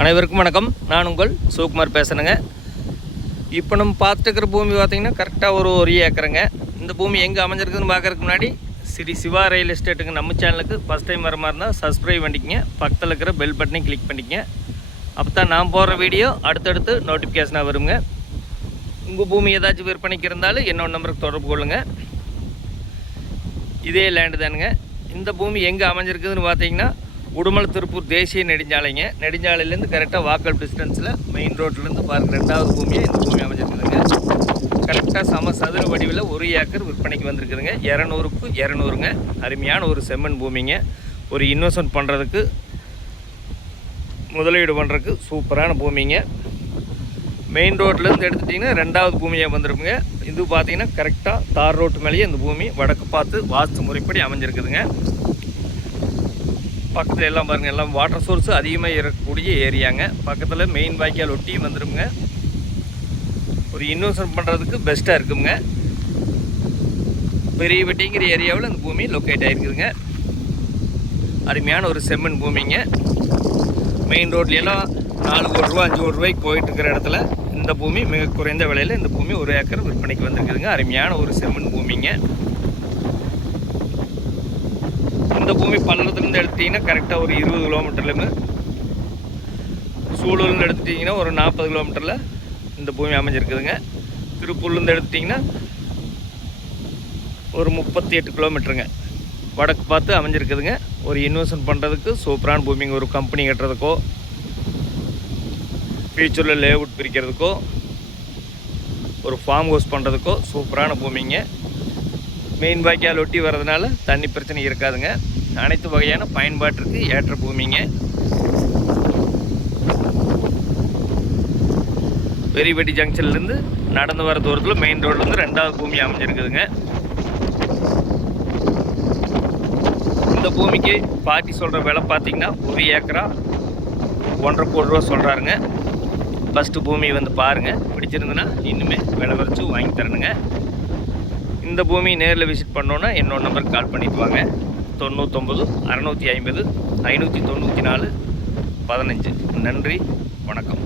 அனைவருக்கும் வணக்கம். நான் உங்கள் சிவகுமார் பேசுகிறேங்க. இப்போ நம்ம பார்த்துட்டு பூமி பார்த்திங்கன்னா கரெக்டாக ஒரு ஏக்கருங்க. இந்த பூமி எங்கே அமைஞ்சிருக்குதுன்னு பார்க்குறதுக்கு முன்னாடி ஸ்ரீ சிவா ரியல் எஸ்டேட்டுங்க நம்ம சேனலுக்கு ஃபஸ்ட் டைம் வர மாதிரி இருந்தால் சப்ஸ்கிரைப் பண்ணிக்கங்க. பக்கத்தில் இருக்கிற பெல் பட்டனையும் கிளிக் பண்ணிக்கங்க. அப்போ தான் நான் போடுற வீடியோ அடுத்தடுத்து நோட்டிஃபிகேஷனாக வருங்க. உங்கள் பூமி ஏதாச்சும் விற்பனைக்கு இருந்தாலும் என்னோட நம்பருக்கு தொடர்பு கொள்ளுங்கள். இதே லேண்டு தானுங்க. இந்த பூமி எங்கே அமைஞ்சிருக்குதுன்னு பார்த்தீங்கன்னா உடுமலை திருப்பூர் தேசிய நெடுஞ்சாலைங்க. நெடுஞ்சாலையிலேருந்து கரெக்டாக வாக்கல் டிஸ்டன்ஸில் மெயின் ரோட்லேருந்து பாருங்கள் ரெண்டாவது பூமியை இந்த பூமி அமைஞ்சிருக்குதுங்க. கரெக்டாக சம சதுர வடிவில் 1 ஏக்கர் விற்பனைக்கு வந்திருக்குதுங்க. 200க்கு 200ங்க. அருமையான ஒரு செம்மண் பூமிங்க. ஒரு இன்வெஸ்ட்மெண்ட் பண்ணுறதுக்கு முதலீடு பண்ணுறதுக்கு சூப்பரான பூமிங்க. மெயின் ரோட்லேருந்து எடுத்துட்டிங்கன்னா ரெண்டாவது பூமியாக வந்திருக்குங்க. இது பார்த்திங்கன்னா கரெக்டாக தார் ரோட்டு மேலேயே இந்த பூமி வடக்கு பார்த்து வாஸ்து முறைப்படி அமைஞ்சிருக்குதுங்க. பக்கத்தில் எல்லாம் பாருங்கள், எல்லாம் வாட்டர் சோர்ஸு அதிகமாக இருக்கக்கூடிய ஏரியாங்க. பக்கத்தில் மெயின் வாய்க்கால் ஒட்டியும் வந்துடுங்க. ஒரு இன்வெஸ்ட்மெண்ட் பண்ணுறதுக்கு பெஸ்ட்டாக இருக்குங்க. பெரிய வெட்டிங்கிற ஏரியாவில் இந்த பூமி லொக்கேட் ஆகிருக்குதுங்க. அருமையான ஒரு செம்மண் பூமிங்க. மெயின் ரோட்லையெல்லாம் 4 கோடி ரூபா 5 கோடி ரூபாய்க்கு போயிட்டுருக்கிற இடத்துல இந்த பூமி மிக குறைந்த விலையில் இந்த பூமி 1 ஏக்கர் விற்பனைக்கு வந்திருக்குதுங்க. அருமையான ஒரு செம்மண் பூமிங்க. இந்த பூமி பல்லடத்துலேருந்து எடுத்துட்டிங்கன்னா கரெக்டாக ஒரு 20 கிலோமீட்டர்லேருந்து, சூலூர்லேருந்து எடுத்துட்டிங்கன்னா ஒரு 40 கிலோமீட்டரில் இந்த பூமி அமைஞ்சிருக்குதுங்க. திருப்பூர்லேருந்து எடுத்துட்டிங்கன்னா ஒரு 38 கிலோமீட்டருங்க வடக்கு பார்த்து அமைஞ்சிருக்குதுங்க. ஒரு இன்வெஸ்ட்மெண்ட் பண்ணுறதுக்கு சூப்பரான பூமிங்க. ஒரு கம்பெனி கட்டுறதுக்கோ ஃபியூச்சரில் லேஅவுட் பிரிக்கிறதுக்கோ ஒரு ஃபார்ம் ஹவுஸ் பண்ணுறதுக்கோ சூப்பரான பூமிங்க. மெயின் வாய்க்கால் ஒட்டி வர்றதுனால தண்ணி பிரச்சனை இருக்காதுங்க. அனைத்து வகையான பயன்பாட்டிற்கு ஏற்ற பூமிங்க. பெரியபட்டி ஜங்ஷன்லேருந்து நடந்து வர தூரத்தில் மெயின் ரோட்லேருந்து ரெண்டாவது பூமி அமைஞ்சிருக்குதுங்க. இந்த பூமிக்கு பாட்டி சொல்கிற விலை பார்த்திங்கன்னா 1 ஏக்கரா 1.5 கோடி ரூபா சொல்கிறாருங்க. ஃபஸ்ட்டு பூமி வந்து பாருங்கள், பிடிச்சிருந்துன்னா இன்னுமே விலை வரைச்சி வாங்கி தரணுங்க. இந்த பூமி நேரில் விசிட் பண்ணோன்னா என்னோட நம்பருக்கு கால் பண்ணிட்டு வாங்க. 99 650 594 15. நன்றி, வணக்கம்.